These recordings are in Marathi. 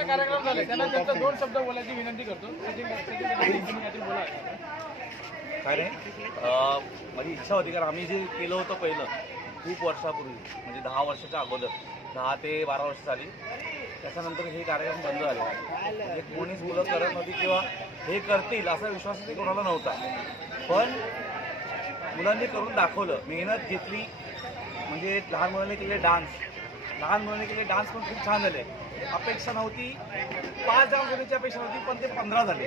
मोठा कार्यक्रम झाला. त्यांना त्यांचा दोन शब्द बोलायची विनंती करतो. बोला. काय नाही माझी इच्छा होती कारण आम्ही जे केलं होतं पहिलं खूप वर्षापूर्वी म्हणजे दहा वर्षाच्या अगोदर दहा ते बारा वर्ष झाली. त्याच्यानंतर हे कार्यक्रम बंद झाले. म्हणजे कोणीच मुलं करत नव्हती किंवा हे करतील असा विश्वासही कोणाला नव्हता. पण मुलांनी करून दाखवलं मेहनत घेतली. म्हणजे लहान मुलांनी केले डान्स. लहान मुलांनी केले डान्स पण खूप छान झाले अपेक्षा नव्हती. पाच डान्स होण्याची अपेक्षा नव्हती पण ते पंधरा झाले.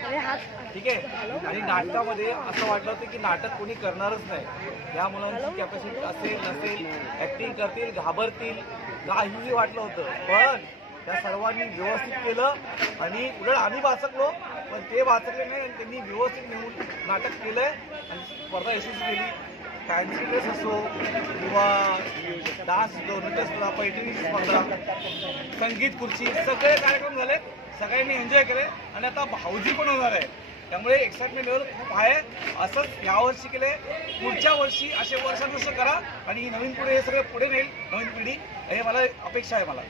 ठीक आहे? आणि नाटकामध्ये असं वाटलं होतं की नाटक कोणी करणारच नाही. या मुलांची कॅपॅसिटी असेल नसेल ऍक्टिंग करतील घाबरतील काहीही वाटलं होतं. पण त्या सर्वांनी व्यवस्थित केलं आणि उलट आम्ही वाचकलो पण ते वाचकले नाही आणि त्यांनी व्यवस्थित नेऊन नाटक केलंय आणि स्पर्धा यशस्वी केली. फॅन्सी ड्रेस असो किंवा डान्स असो नृत्य स्पर्धा पैठणी स्पर्धा संगीत खुर्ची सगळे कार्यक्रम झाले. सगळ्यांनी एन्जॉय केले. आणि आता भाऊजी पण होणार आहे. त्यामुळे एक्साइटमेंट लेवल खूप आहे. असंच यावर्षी केले. पुढच्या वर्षी असे वर्षानुवर्ष करा. आणि ही नवीन पुढे हे सगळं पुढे नेईल. नवीन पिढी. हे मला अपेक्षा आहे मला.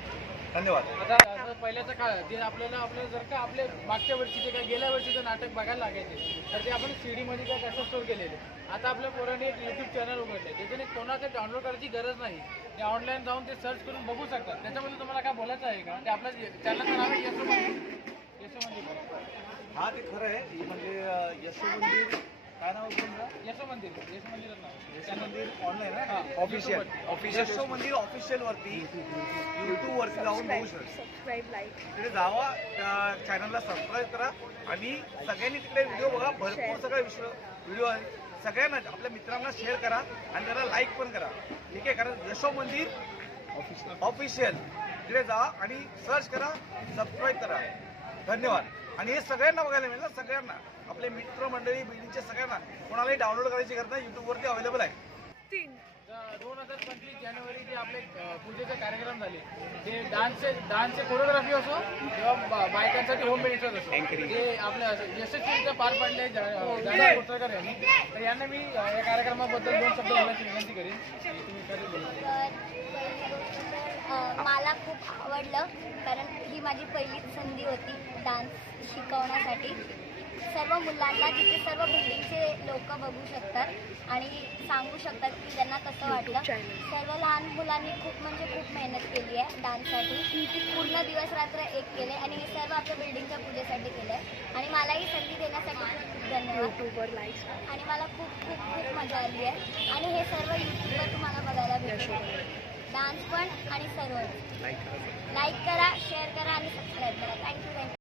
धन्यवाद. आता असं पहिल्याच्या काळात जे आपल्याला आपल्याला जर का आपले मागच्या वर्षीचे काय गेल्या वर्षीचे नाटक बघायला लागायचे तर ते आपण सीडी मध्ये काय कॅसेट स्टोर केलेले. आता आपल्या पोरांनी एक युट्यूब चॅनल उघडले ज्याच्याने कोणाचं डाउनलोड करायची गरज नाही. ते ऑनलाईन जाऊन ते सर्च करून बघू शकतात. त्याच्यामध्ये तुम्हाला काय बोलायचं आहे का? ते आपल्या चॅनलचं नाव आहे यशो मंदिर यशो मंदिर हा ते खरं आहे. म्हणजे यशो मंदिर काय नाव आहे तुमचं? यशो मंदिर यशो मंदिरच नाव. यशो मंदिर ऑनलाईन हा, आहे ऑफिशियल ऑफिशियल. यशो मंदिर ऑफिशियल वरती. युट्यूब वरती जाऊन बघू शकतो. सबस्क्राईब लाईक तिकडे जावा त्या चॅनलला सबस्क्राईब करा. आणि सगळ्यांनी तिकडे व्हिडिओ बघा. भरपूर सगळे विश्व व्हिडिओ आहे सगळ्यांना आपल्या मित्रांना शेअर करा आणि त्याला लाईक पण करा. ठीक आहे? कारण यशो मंदिर ऑफिशियल तिकडे जा आणि सर्च करा सबस्क्राईब करा. धन्यवाद. आणि हे सगळ्यांना बघायला मिळेल ना सगळ्यांना. आपले मित्र मंडळी बिल्डिंगच्या सगळ्यांना. कोणालाही डाउनलोड करायची गरज नाही युट्यूबवरती अवेलेबल आहे. तीन. दोन हजार पंचवीस जानेवारी जे आपले पूजेचे कार्यक्रम झाले. ते डान्सचे डान्सचे कोरिओग्राफी असो किंवा बायकांसाठी होम मिनिस्टर असो. ते आपल्या यशस्वीरित्या पार पाडले जा- दादा कोटरकर यांनी. तर यांना मी या कार्यक्रमाबद्दल दोन शब्द बोलण्याची विनंती करेन. तुम्ही आवडलं. कारण ही माझी पहिलीच संधी होती डान्स शिकवण्यासाठी. सर्व मुलांना तिथे सर्व बिल्डिंगचे लोक बघू शकतात आणि सांगू शकतात की त्यांना कसं वाटलं. सर्व लहान मुलांनी खूप म्हणजे खूप मेहनत केली आहे डान्ससाठी पूर्ण दिवस रात्र एक केले आणि हे सर्व आपल्या बिल्डिंगच्या पूजेसाठी केलं आहे आणि मला ही संधी देण्यासाठी धन्यवाद. आणि मला खूप खूप खूप मजा आली आहे. आणि हे सर्व यूट्यूबवर तुम्हाला बघायला भेटणार पण आणि सर्व लाईक करा. शेअर करा आणि सबस्क्राईब करा. Thank you thank you